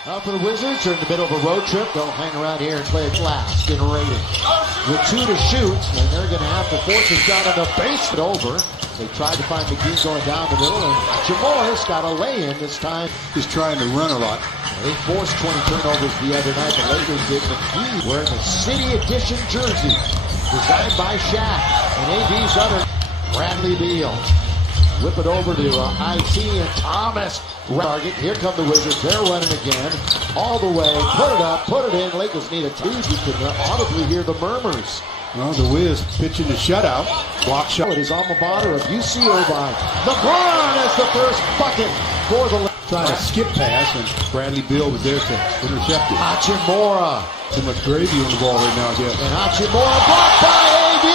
For the Wizards, they're in the middle of a road trip. They'll hang around here and play it last in rating. With 2 to shoot, and they're going to have to force a shot on the base. It over. They tried to find McGee going down the middle, and Jamoris got a lay-in this time. He's trying to run a lot. They forced 20 turnovers the other night. The Lakers did. McGee wearing the City Edition jersey designed by Shaq. And AD's other, Bradley Beal. Whip it over to IT and Thomas. Target. Here come the Wizards. They're running again. All the way. Put it up. Put it in. Lakers need a two. You can audibly hear the murmurs. Well, the Wiz pitching the shutout. Block shot. It is alma mater of UC Irvine. LeBron has the first bucket for the Lakers. Trying to skip pass, and Bradley Beal was there to intercept it. Hachimura. Too much gravy on the ball right now, I guess. And Hachimura blocked by AD.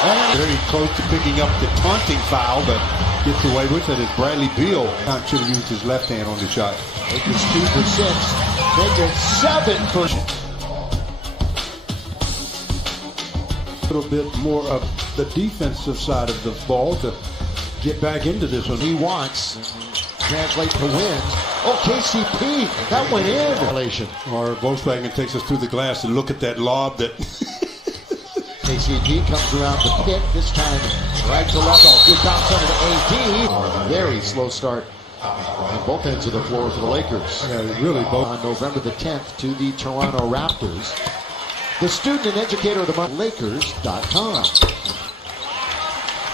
And very close to picking up the taunting foul, but gets away with it as Bradley Beal should have used his left hand on the shot. Lakers 2 for 6. Make it 7 for. A little bit more of the defensive side of the ball to get back into this one. He wants. Translate to win. Oh, KCP. That went in. Or Volkswagen takes us through the glass and look at that lob that. KCP comes around the pit. This time right to left. Oh, good bounce under to AD. Very slow start on both ends of the floor for the Lakers. Yeah, really both. On November the 10th to the Toronto Raptors. The student and educator of the month, Lakers.com.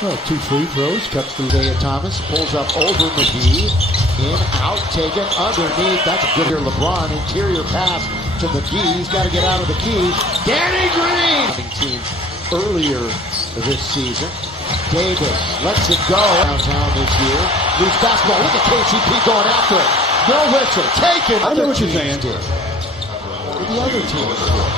Oh, 2 free throws, cuts through. Isaiah Thomas pulls up over McGee. In, out, taken, underneath. That's a good here. LeBron, interior pass to McGee. He's got to get out of the key. Danny Green! Team earlier this season. Davis lets it go downtown this year. Loose basketball. Look at KCP going after it. No whistle. Taken. I know what you're saying. The other teams did.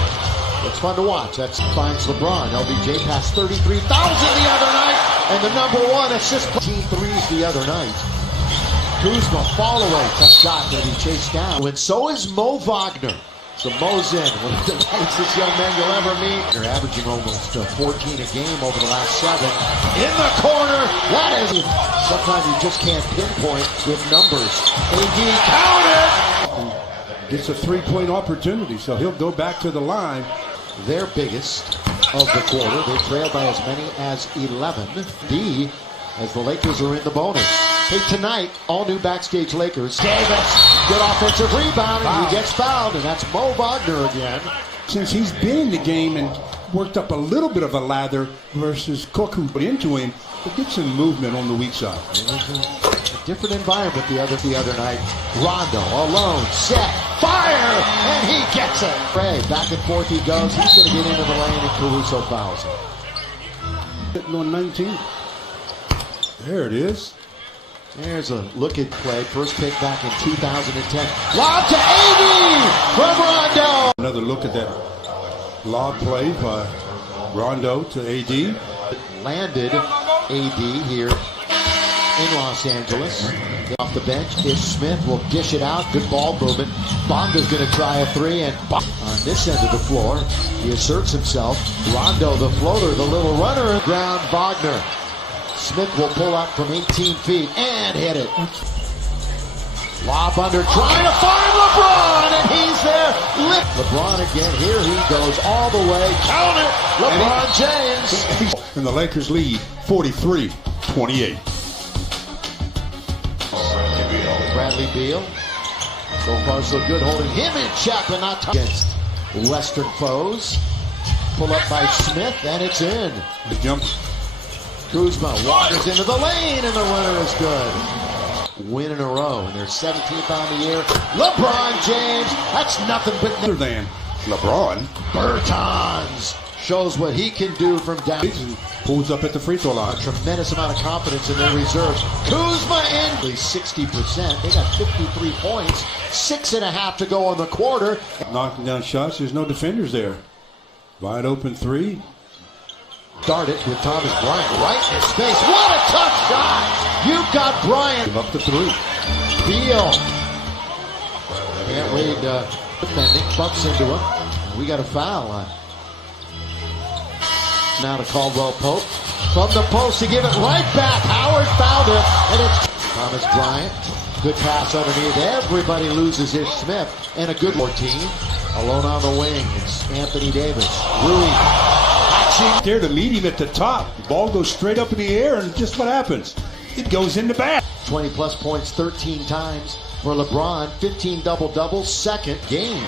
It's fun to watch. That finds LeBron. LBJ passed 33,000 the other night. And the #1 assist. Team threes the other night. Kuzma, fall away. Tough shot going to be chased down. And so is Mo Wagner. So Mo's in. One of the nicest young men you'll ever meet. They're averaging almost 14 a game over the last 7. In the corner. That is. Sometimes you just can't pinpoint with numbers. AD counted. Gets a 3-point opportunity, so he'll go back to the line. Their biggest of the quarter. They trail by as many as 11. D, as the Lakers are in the bonus. Hey, tonight, all new Backstage Lakers. Davis, good offensive rebound, and he gets fouled, and that's Mo Wagner again. Since he's been in the game and worked up a little bit of a lather versus Cook, who put into him, but get some movement on the weak side. A different environment the other night. Rondo alone, set, fire, and he gets it. Ray, back and forth he goes. He's going to get into the lane, and Caruso fouls him. Sitting on 19. There it is. There's a look at play. First pick back in 2010. Lob to AD from Rondo. Another look at that lob play by Rondo to AD. Landed AD here in Los Angeles. Off the bench, Ish Smith will dish it out. Good ball movement. Bonga's going to try a 3, and on this end of the floor, he asserts himself. Rondo, the floater, the little runner, ground Wagner. Smith will pull up from 18 feet and hit it. Lob under, trying to find LeBron, and he's there. LeBron again, here he goes all the way. Count it, LeBron James. And the Lakers lead 43-28. Bradley Beal, so far so good, holding him in check, but not against Western foes. Pull up by Smith, and it's in. The jump. Kuzma wanders into the lane, and the runner is good. Win in a row, and they're 17th on the year. LeBron James, that's nothing but Other than LeBron. Bertans shows what he can do from down. Pulls up at the free throw line. A tremendous amount of confidence in their reserves. Kuzma in 60%. They got 53 points. 6.5 to go in the quarter. Knocking down shots. There's no defenders there. Wide open 3. Start it with Thomas Bryant right in his face. What a tough shot! You've got Bryant. Give up the 3. Beal. Can't wait. Defending. Bumps into him. We got a foul on. Now to Caldwell Pope. From the post to give it right back. Howard fouled it. And it's Thomas Bryant. Good pass underneath. Everybody loses Ish Smith. And a good 14. Alone on the wing. It's Anthony Davis. Rui. There to meet him at the top. The ball goes straight up in the air, and just what happens? It goes in the back. 20 plus points 13 times for LeBron. 15 double-doubles. Second game.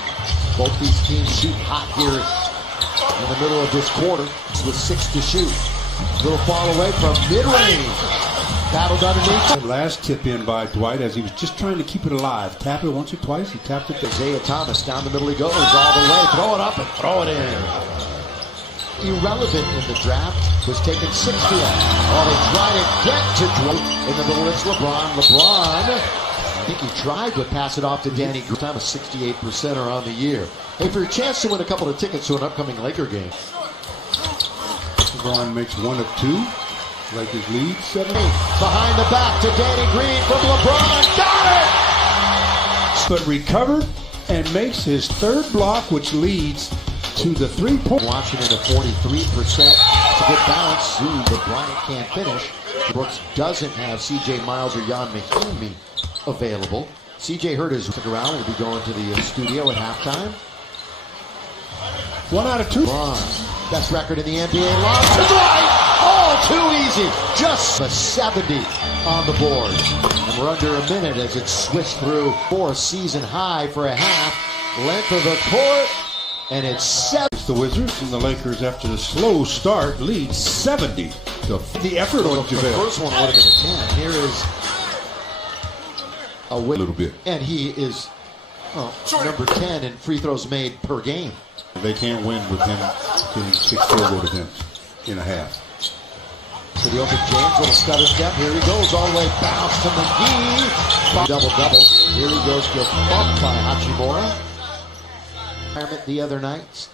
Both these teams shoot hot here in the middle of this quarter with 6 to shoot. Little fall away from mid-range. Battled underneath. Last tip in by Dwight as he was just trying to keep it alive. Tap it once or twice. He tapped it. Isaiah Thomas down the middle he goes all the way. Throw it up and throw it in. Irrelevant in the draft, was taken 60th. Oh, they try to get to Dwight. In the middle, it's LeBron. LeBron, I think he tried to pass it off to Danny Green. Time a 68%er on the year. Hey, for your chance to win a couple of tickets to an upcoming Laker game. LeBron makes 1 of 2. Lakers lead 7. Behind the back to Danny Green from LeBron. Got it! But recovered and makes his 3rd block, which leads to the 3-point. Washington at 43%. It's a good bounce. Ooh, but Bryant can't finish. Brooks doesn't have CJ Miles or Jan Mahimi available. CJ hurt his stick around. He'll be going to the studio at halftime. 1 out of 2. LeBron, best record in the NBA. Lob to Dwight. Oh, too easy. Just a 70 on the board. And we're under a minute as it's switched through for a season high for a half. Length of the court. And it's 7. The Wizards and the Lakers, after the slow start, lead 70. The effort on The JaVale. first one would have been a 10. Here is a win. Little bit. And he is number 10 in free throws made per game. They can't win with him getting 6 field goal attempts in a half. So the open James, little stutter step. Here he goes, all the way bounce to McGee. Double-double. Here he goes, gets bumped by Hachimura. The other night.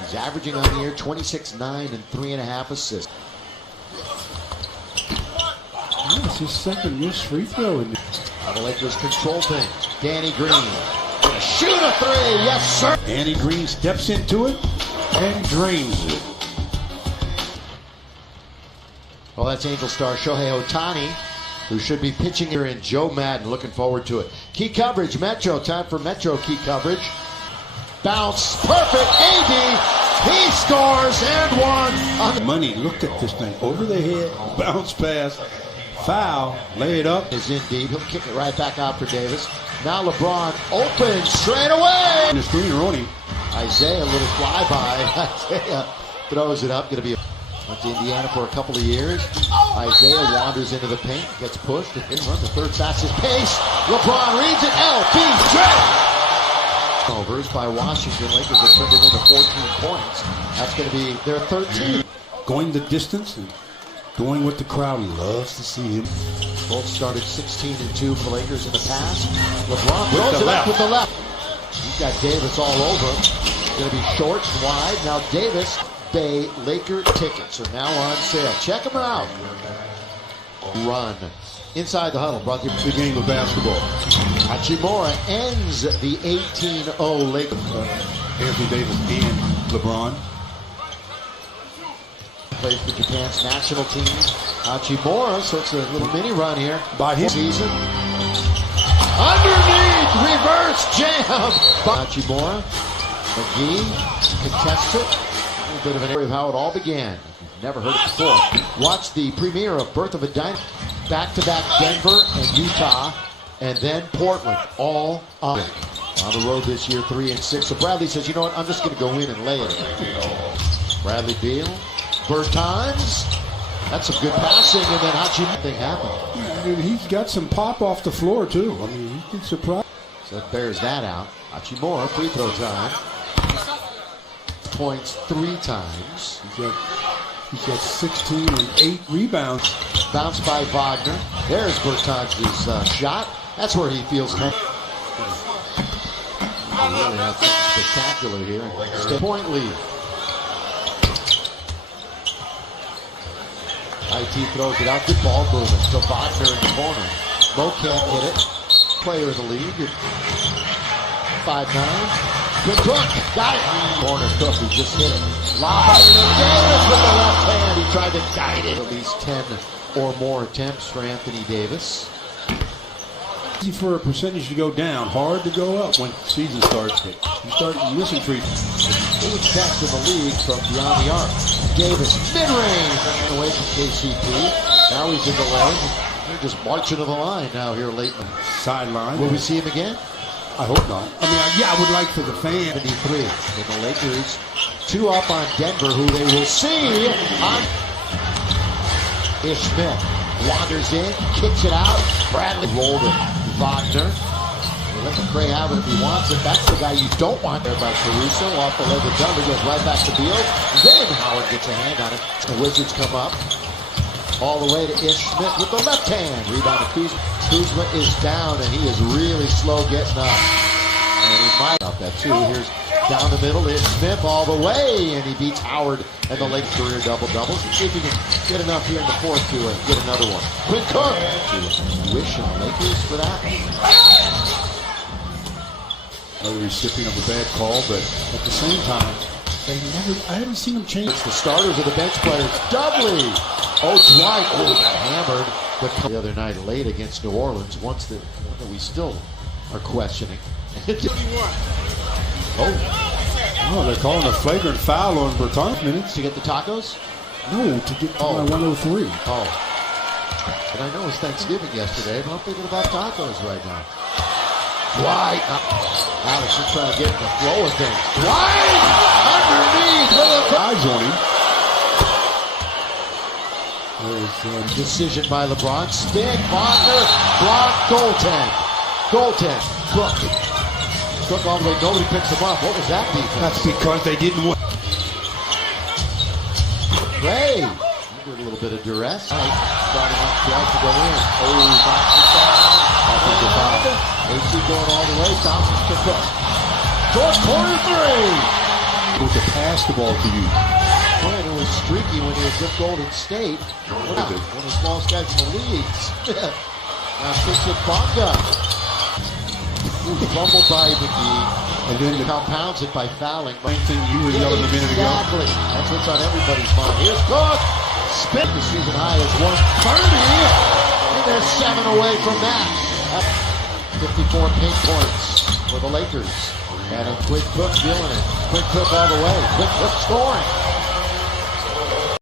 He's averaging on the year 26, 9, and 3.5 assists. It's his 2nd missed free throw. The Lakers control things. Danny Green. Gonna shoot a 3. Yes, sir. Danny Green steps into it and drains it. Well, that's Angel star Shohei Ohtani, who should be pitching here in Joe Madden. Looking forward to it. Key coverage, Metro. Time for Metro key coverage. Bounce, perfect, AD, he scores and 1. Money, look at this thing, over the head, bounce pass, foul, lay it up. Is indeed, he'll kick it right back out for Davis. Now LeBron open straight away. And the screener on him. Isaiah, a little flyby. Isaiah throws it up, gonna be went to Indiana for a couple of years. Isaiah wanders into the paint, gets pushed, and runs the 3rd fastest pace. LeBron reads it, LBJ. Overs by Washington. Lakers have turned it into 14 points. That's going to be their 13th. Going the distance and doing what the crowd loves to see him. Both started 16-2 for the Lakers in the past. LeBron throws it up with the left. He's got Davis all over him. Going to be short and wide. Now Davis, Bay Laker tickets are now on sale. Check them out. Run. Inside the huddle, brought you The game of basketball. Hachimura ends the 18-0 Lakers. Anthony Davis and LeBron. Plays for Japan's national team. Hachimura, so it's a little mini run here By him. season. Underneath, reverse jam. Hachimura, McGee contests it. A little bit of an area of how it all began. Never heard it before. Watch the premiere of Birth of a Dynasty. Back-to-back Denver and Utah, and then Portland, all on the road this year, 3-6. So Bradley says, you know what, I'm just going to go in and lay it. Bradley Beal, Bertans, that's some good passing, and then Hachimura thing happened. And he's got some pop off the floor, too. I mean, he can surprise. So that bears that out. Hachimura, free throw time. Points 3 times. He's got 16 and 8 rebounds. Bounce by Wagner. There's Bertans' shot. That's where he feels comfortable. Really have spectacular here. Point lead. IT throws it out. Good ball movement. So Wagner in the corner. Mo can't hit it. Player of the league. 5'9". Good look. Got it. Corner Cook, he just hit it. Lob it to Davis with the left hand. He tried to guide it. At least 10 or more attempts for Anthony Davis. Easy for a percentage to go down, hard to go up when the season starts. But you start missing trees. Eighth best in the league from beyond the arc. Davis, mid-range, running away from KCP. Now he's in the lane. They're just marching to the line now here late in the Sideline. Will we see him again? I hope not. I mean, yeah, I would like for the fans. 73. And the Lakers 2 up on Denver, who they will see on Ish Smith. Wanders in, kicks it out. Bradley rolled it. Wagner. They let McCray have it if he wants it. That's the guy you don't want there by Caruso. Off the leg of Dunley, goes right back to Beal. Then Howard gets a hand on it. The Wizards come up. All the way to Ish Smith with the left hand. Rebound to Kuzma. Kuzma is down, and he is really slow getting up. And he might up that too. Here's down the middle. Ish Smith all the way, and he beats Howard and the Lakers career double-doubles. Let's see if he can get enough here in the fourth to get another one. Quick Cook. Wish on the Lakers for that. Another recipient of a bad call, but at the same time, I haven't seen them change. It's the starters of the bench players. Dudley. Oh, Dwight. Oh, got hammered. But the other night late against New Orleans, once that we still are questioning. Oh, they're calling a flagrant foul on Bertans minutes. To get the tacos? No, to get to my 103. Oh. And I know it was Thanksgiving yesterday, but I'm thinking about tacos right now. Dwight. Alex is trying to get in the flow of things. Dwight! Underneath with a eyes on him. There's a decision by LeBron. Spin, Wagner, block, goaltend. Goaltend. Cook. Cook all the way. Nobody picks him up. What was that defense? That's because they didn't win. Ray. Under a little bit of duress. Starting off twice to go in. Oh, knocks it down. Offensive foul. AC going all the way. Thompson to Cook. Short corner three. To pass the ball to you. Man, it was streaky when he was with Golden State. One of the smallest guys in the league. Now kicks it Bonga. Fumbled by McGee. And then he compounds it by fouling. Same thing you were yelling a minute ago. Exactly. That's what's on everybody's mind. Here's Cook. Spin. The season high is 130. And they're 7 away from that. 54 paint points for the Lakers. And a Quick Cook feeling it. Quick Cook all the way. Quick Cook scoring.